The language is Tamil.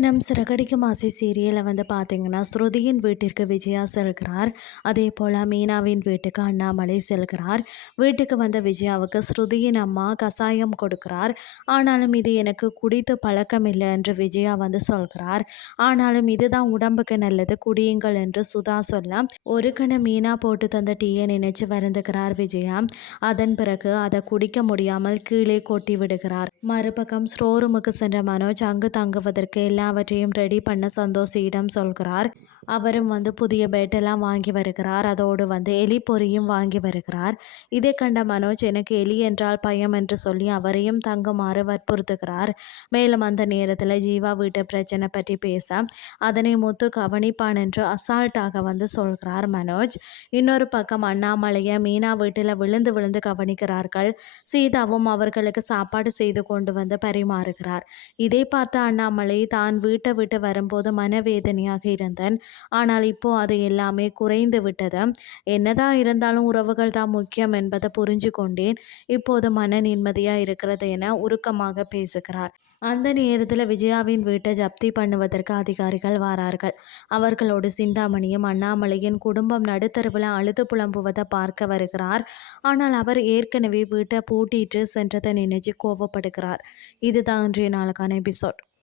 தினம் சிறகடிக்கும் ஆசை சீரியலில் பார்த்தீங்கன்னா ஸ்ருதியின் வீட்டிற்கு விஜயா செல்கிறார். அதே போல் மீனாவின் வீட்டுக்கு அண்ணாமலை செல்கிறார். வீட்டுக்கு வந்த விஜயாவுக்கு ஸ்ருதியின் அம்மா கசாயம் கொடுக்கிறார். ஆனாலும் இது எனக்கு குடித்து பழக்கம் இல்லை என்று விஜயா சொல்கிறார். ஆனாலும் இதுதான் உடம்புக்கு நல்லது, குடியுங்கள் என்று சுதா சொல்ல ஒரு கணம் மீனா போட்டு தந்த டீயை நினைச்சு வருந்துகிறார் விஜயா. அதன் பிறகு அதை குடிக்க முடியாமல் கீழே கொட்டி விடுகிறார். மறுபக்கம் ஸ்டோரூமுக்கு சென்ற மனோஜ் அங்கு தங்குவதற்கு எல்லாவற்றையும் ரெடி பண்ண சந்தோஷியிடம் சொல்கிறார். அவரும் புதிய பெட்டெல்லாம் வாங்கி வருகிறார். அதோடு எலி பொரியும் வாங்கி வருகிறார். இதை கண்ட மனோஜ் எனக்கு எலி என்றால் பயம் என்று சொல்லி அவரையும் தங்குமாறு வற்புறுத்துகிறார். மேலும் அந்த நேரத்தில் ஜீவா வீட்டு பிரச்சனை பற்றி பேச அதனை முத்து கவனிப்பான் என்று அசால்ட்டாக சொல்கிறார் மனோஜ். இன்னொரு பக்கம் அண்ணாமலையை மீனா வீட்டில் விழுந்து விழுந்து கவனிக்கிறார்கள். சீதாவும் அவர்களுக்கு சாப்பாடு செய்து கொண்டு பரிமாறுகிறார். இதை பார்த்த அண்ணாமலை தான் வீட்டை விட்டு வரும்போது மனவேதனையாக இருந்தேன், ஆனால் இப்போ அது எல்லாமே குறைந்து விட்டது. என்னதான் இருந்தாலும் உறவுகள் தான் முக்கியம் என்பதை புரிஞ்சு கொண்டேன். இப்போது மன நிம்மதியாக இருக்கிறது என உருக்கமாக பேசுகிறார். அந்த நேரத்தில் விஜயாவின் வீட்டை ஜப்தி பண்ணுவதற்கு அதிகாரிகள் வரார்கள். அவர்களோடு சிந்தாமணியும் அண்ணாமலையின் குடும்பம் நடுத்தருவில் அழுது புலம்புவதை பார்க்க வருகிறார். ஆனால் அவர் ஏற்கனவே வீட்டை பூட்டிட்டு சென்றதை நினைச்சு கோவப்படுகிறார். இதுதான் இன்றைய நாளுக்கான எபிசோட்.